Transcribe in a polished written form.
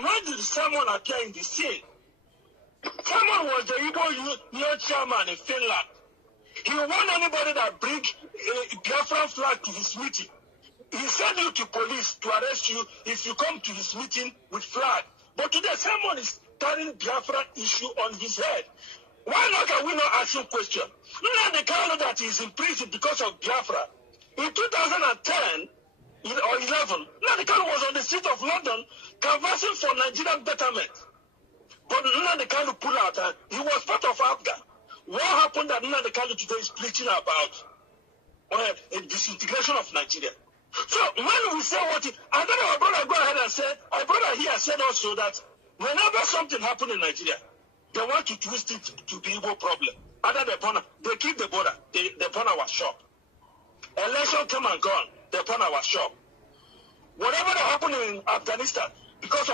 And when did someone appear in the scene? Someone was the Igbo Union chairman in Finland. He warned anybody that bring a Biafran flag to his meeting. He sent you to police to arrest you if you come to his meeting with flag. But today, someone is carrying Biafran issue on his head. Why not can we not ask him question? Nnamdi Kanu that is in prison because of Biafra. In 2010 or 11, Nnamdi Kanu was on the street of London canvassing for Nigerian betterment. But Nnamdi Kanu pulled out and he was part of APGA. What happened that Nnamdi Kanu today is preaching about a disintegration of Nigeria? So when we say what I don't know, our brother go ahead and say, our brother here said also that whenever something happened in Nigeria, they want to twist it to be Igbo problem. Other than they keep the border, they burn our shop. Election came and gone, they burn our shop. Whatever that happened in Afghanistan, because of